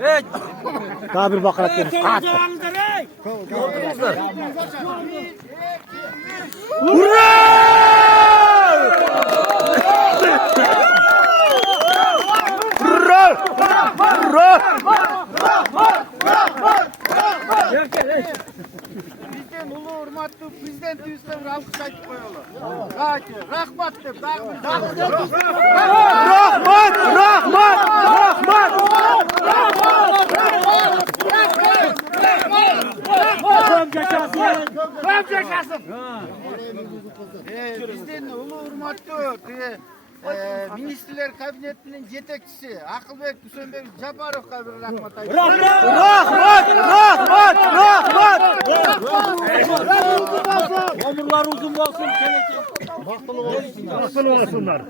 Evet. Daha bir bakarak gelin. Bizden ulu hurmatlı prezident üstüne alkış açıp koyalım. Rahmat. Bizden ulu hurmatlı Ministrler Kabineti'nin yetekçisi Akılbek Hüseyin Japarov'a bir rahmet aytın. Omurlar uzun olsun. Nasıl olsunlar?